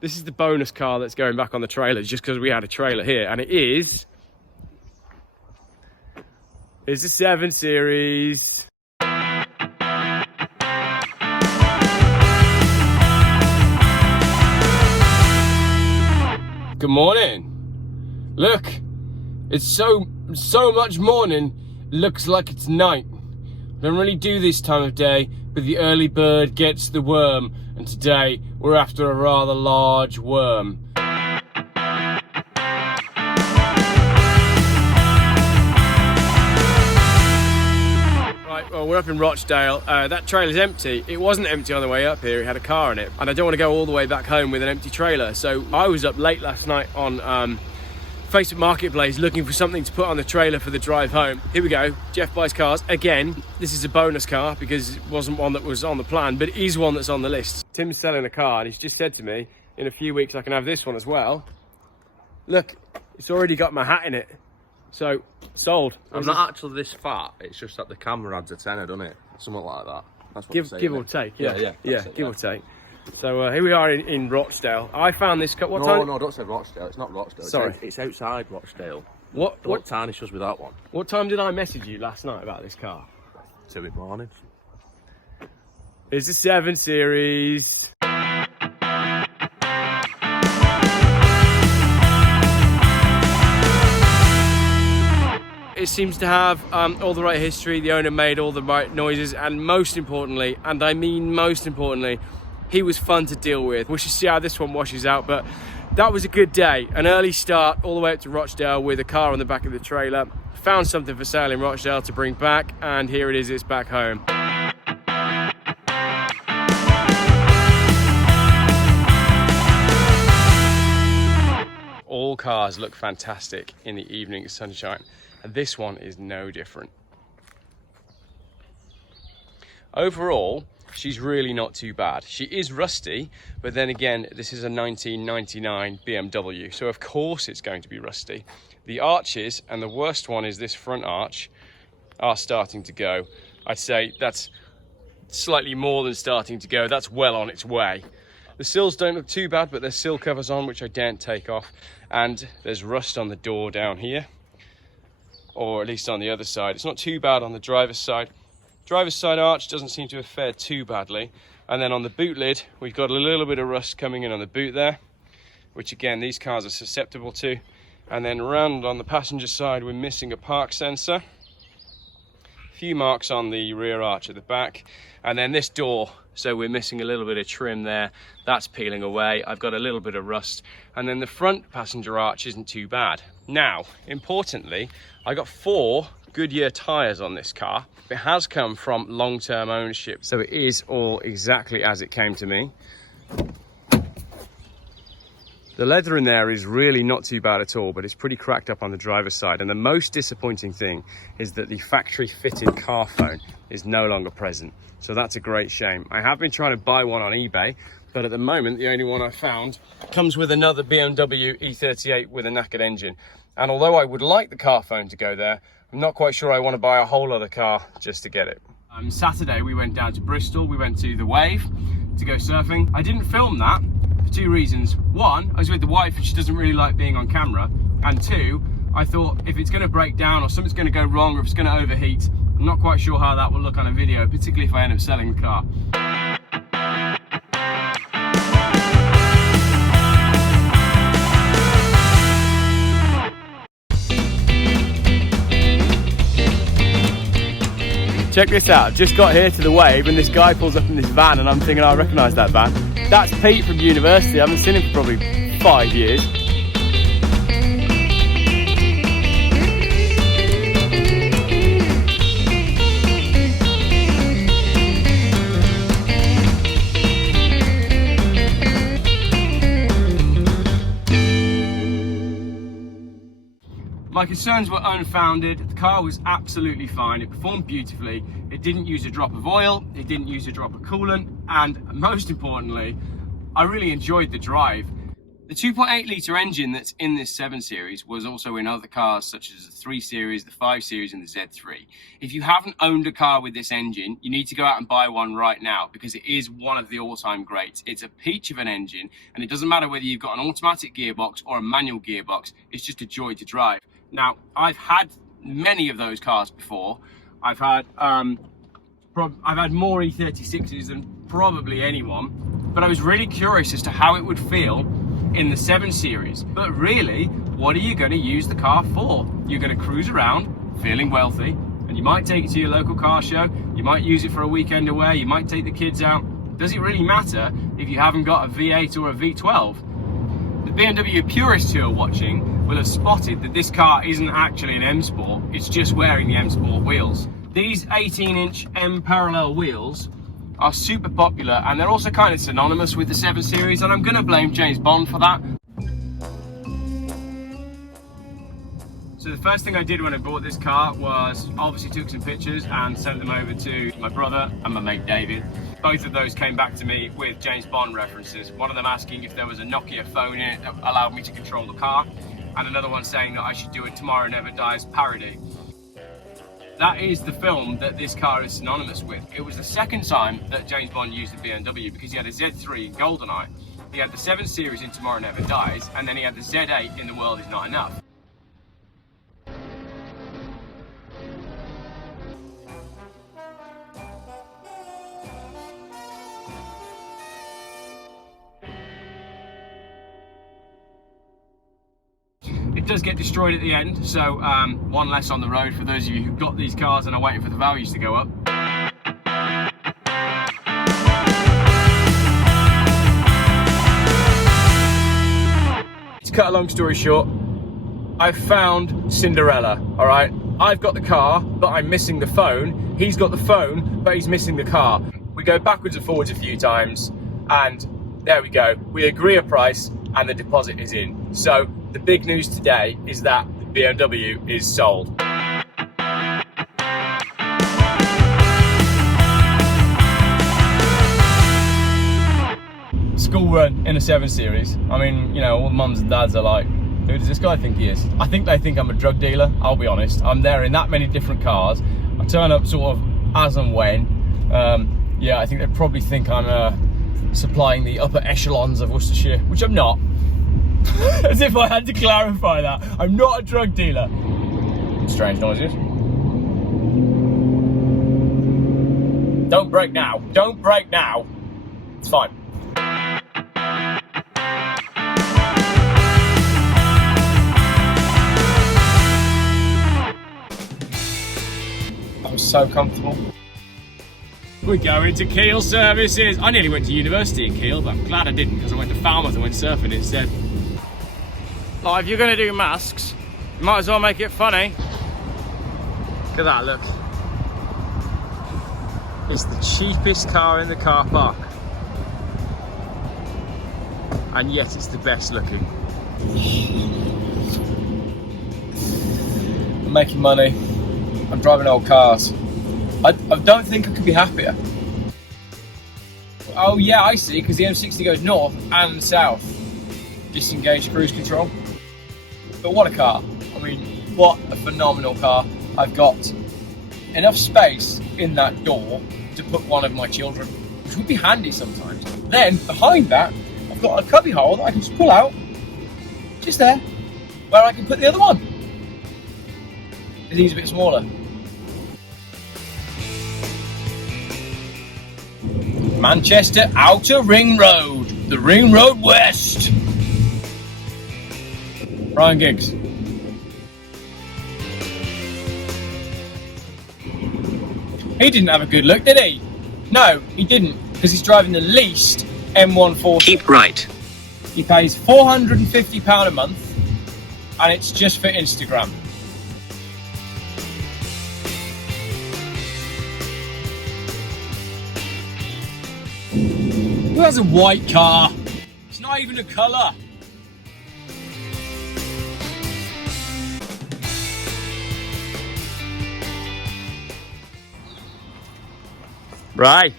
This is the bonus car that's going back on the trailer just because we had a trailer here, and it's the 7 Series. Good morning. Look, it's so much morning, looks like it's night. I don't really do this time of day, but the early bird gets the worm, and today we're after a rather large worm. Right, well, we're up in Rochdale. That trailer's empty. It wasn't empty on the way up here, it had a car in it, and I don't want to go all the way back home with an empty trailer, so I was up late last night on Facebook Marketplace looking for something to put on the trailer for the drive home. Here we go, Geoff Buys Cars. Again, this is a bonus car because it wasn't one that was on the plan, but it is one that's on the list. Tim's selling a car and he's just said to me, in a few weeks I can have this one as well. Look, it's already got my hat in it. So, sold. I'm not actually this fat, it's just that the camera adds a tenner, doesn't it? Something like that. That's what give or take, yeah. Yeah, give or take. So here we are in Rochdale. I found this car. What time? No, don't say Rochdale. It's not Rochdale. Sorry, it's outside Rochdale. What tarnish us with that one? What time did I message you last night about this car? 2 in the morning. It's the 7 Series. It seems to have all the right history. The owner made all the right noises, and most importantly, and I mean most importantly, he was fun to deal with. We should see how this one washes out, but that was a good day. An early start all the way up to Rochdale with a car on the back of the trailer. Found something for sale in Rochdale to bring back, and here it is, it's back home. All cars look fantastic in the evening sunshine, and this one is no different. Overall, she's really not too bad. She is rusty, but then again, this is a 1999 BMW, so of course it's going to be rusty. The arches, and the worst one is this front arch, are starting to go. I'd say that's slightly more than starting to go. That's well on its way. The sills don't look too bad, but there's sill covers on, which I daren't take off. And there's rust on the door down here, or at least on the other side. It's not too bad on the driver's side. Driver's side arch doesn't seem to have fared too badly. And then on the boot lid, we've got a little bit of rust coming in on the boot there, which again, these cars are susceptible to. And then around on the passenger side, we're missing a park sensor. A few marks on the rear arch at the back. And then this door, so we're missing a little bit of trim there. That's peeling away. I've got a little bit of rust. And then the front passenger arch isn't too bad. Now, importantly, I got 4 Goodyear tyres on this car. It has come from long-term ownership, so it is all exactly as it came to me. The leather in there is really not too bad at all, but it's pretty cracked up on the driver's side. And the most disappointing thing is that the factory-fitted car phone is no longer present. So that's a great shame. I have been trying to buy one on eBay, but at the moment, the only one I found comes with another BMW E38 with a knackered engine. And although I would like the car phone to go there, I'm not quite sure I want to buy a whole other car just to get it. Saturday, we went down to Bristol. We went to the Wave to go surfing. I didn't film that for 2 reasons. One, I was with the wife and she doesn't really like being on camera. And 2, I thought if it's going to break down or something's going to go wrong or if it's going to overheat, I'm not quite sure how that will look on a video, particularly if I end up selling the car. Check this out, just got here to the Wave and this guy pulls up in this van and I'm thinking, I recognise that van. That's Pete from university. I haven't seen him for probably 5 years. My concerns were unfounded. The car was absolutely fine. It performed beautifully. It didn't use a drop of oil. It didn't use a drop of coolant. And most importantly, I really enjoyed the drive. The 2.8 litre engine that's in this 7 Series was also in other cars such as the 3 Series, the 5 Series and the Z3. If you haven't owned a car with this engine, you need to go out and buy one right now because it is one of the all-time greats. It's a peach of an engine, and it doesn't matter whether you've got an automatic gearbox or a manual gearbox, it's just a joy to drive. Now, I've had many of those cars before. I've had more E36s than probably anyone, but I was really curious as to how it would feel in the 7 Series. But really, what are you going to use the car for? You're going to cruise around feeling wealthy, and you might take it to your local car show, you might use it for a weekend away, you might take the kids out. Does it really matter if you haven't got a V8 or a V12? The BMW purists who are watching will have spotted that this car isn't actually an M Sport, it's just wearing the M Sport wheels. These 18-inch M parallel wheels are super popular, and they're also kind of synonymous with the 7 Series, and I'm going to blame James Bond for that. So the first thing I did when I bought this car was obviously took some pictures and sent them over to my brother and my mate David. Both of those came back to me with James Bond references. One of them asking if there was a Nokia phone in it that allowed me to control the car, and another one saying that I should do a Tomorrow Never Dies parody. That is the film that this car is synonymous with. It was the second time that James Bond used the BMW, because he had a Z3 in GoldenEye, he had the 7 Series in Tomorrow Never Dies, and then he had the Z8 in The World Is Not Enough. It does get destroyed at the end, so one less on the road for those of you who've got these cars and are waiting for the values to go up. To cut a long story short, I've found Cinderella, all right? I've got the car, but I'm missing the phone. He's got the phone, but he's missing the car. We go backwards and forwards a few times, and there we go. We agree a price, and the deposit is in. So the big news today is that the BMW is sold. School run in a 7 Series. I mean, you know, all the mums and dads are like, who does this guy think he is? I think they think I'm a drug dealer, I'll be honest. I'm there in that many different cars. I turn up sort of as and when. Yeah, I think they probably think I'm supplying the upper echelons of Worcestershire, which I'm not. As if I had to clarify that. I'm not a drug dealer. Strange noises. Don't brake now. Don't brake now. It's fine. I'm so comfortable. We're going to Kiel services. I nearly went to university in Kiel, but I'm glad I didn't, because I went to Falmouth and went surfing instead. Like, if you're going to do masks, you might as well make it funny. Look at that, look. It's the cheapest car in the car park. And yet it's the best looking. I'm making money. I'm driving old cars. I don't think I could be happier. Oh yeah, I see, because the M60 goes north and south. Disengaged cruise control. But what a car. I mean, what a phenomenal car. I've got enough space in that door to put one of my children, which would be handy sometimes. Then, behind that, I've got a cubby hole that I can just pull out, just there, where I can put the other one. He's a bit smaller. Manchester Outer Ring Road, the Ring Road West. Ryan Giggs. He didn't have a good look, did he? No, he didn't, because he's driving the least M140. Keep right. He pays £450 a month, and it's just for Instagram. Who has a white car? It's not even a colour. Right.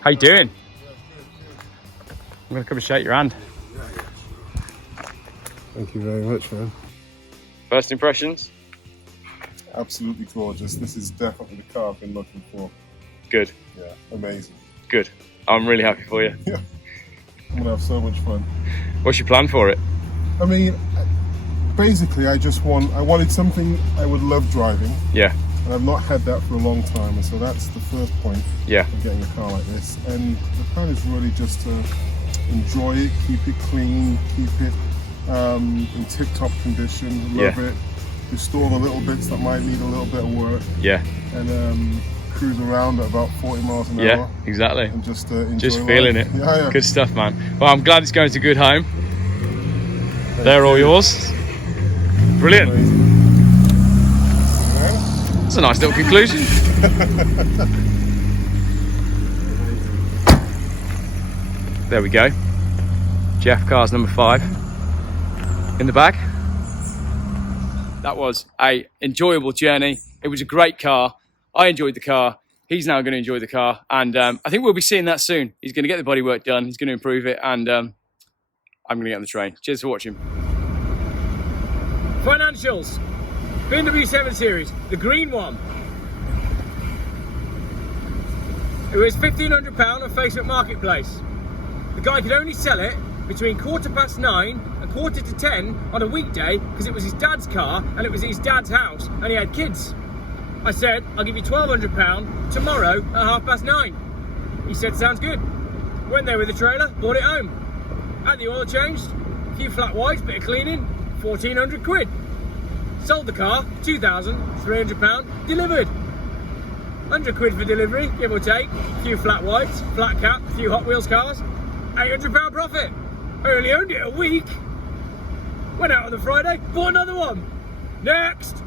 How you doing? I'm gonna come and shake your hand. Thank you very much, man. First impressions? Absolutely gorgeous. This is definitely the car I've been looking for. Good. Yeah, amazing. Good. I'm really happy for you. Yeah, I'm gonna have so much fun. What's your plan for it? I mean, basically, I wanted something I would love driving. Yeah. And I've not had that for a long time, and so that's the first point of getting a car like this. And the plan is really just to enjoy it, keep it clean, keep it in tip-top condition, love it, restore the little bits that might need a little bit of work. Yeah. And cruise around at about 40 miles an hour. Yeah, exactly. And just enjoy just feeling life. it. Yeah. Good stuff, man. Well, I'm glad it's going to a good home. They're all yours. Brilliant. That's a nice little conclusion. There we go. Geoff Cars number 5 in the bag. That was a enjoyable journey. It was a great car. I enjoyed the car. He's now going to enjoy the car, and I think we'll be seeing that soon. He's going to get the bodywork done. He's going to improve it, and I'm going to get on the train. Cheers for watching. Financials. BMW 7 Series, the green one. It was £1,500 on Facebook Marketplace. The guy could only sell it between 9:15 and 9:45 on a weekday because it was his dad's car and it was his dad's house and he had kids. I said, I'll give you £1,200 tomorrow at 9:30. He said, sounds good. Went there with the trailer, brought it home. Had the oil changed, a few flat whites, bit of cleaning, 1,400 quid. Sold the car, £2,300 delivered. 100 quid for delivery, give or take. A few flat whites, flat cap, a few Hot Wheels cars. £800 profit. I only owned it a week. Went out on the Friday, bought another one. Next.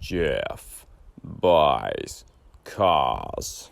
Geoff Buys Cars.